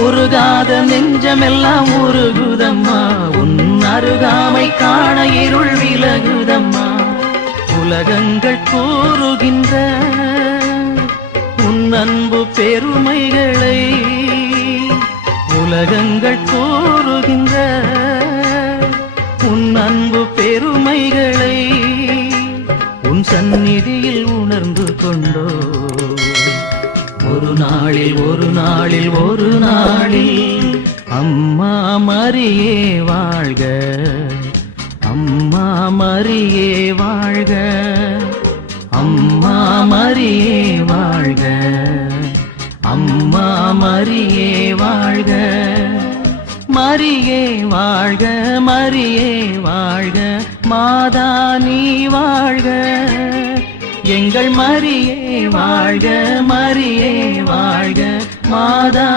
உருகாத நெஞ்சமெல்லாம் உருகுதம்மா உன் அருகாமை காண இருள் விலகுதம்மா உலகங்கள் கூறுகின்ற உன் அன்பு பெருமைகளை உலகங்கள் கூறுகின்ற உன் அன்பு பெருமைகளை உன் சந்நிதியில் உணர்ந்து கொண்டோ ஒரு நாளில் ஒரு நாளில் ஒரு நாளில் அம்மா மரியே வாழ்க அம்மா மரியே வாழ்க அம்மா மரியே வாழ்க அம்மா மரியே வாழ்க மரியே வாழ்க மரியே வாழ்க மாதா நீ வாழ்க எங்கள் மரியே வாழ்க மரியே வாழ்க மாதா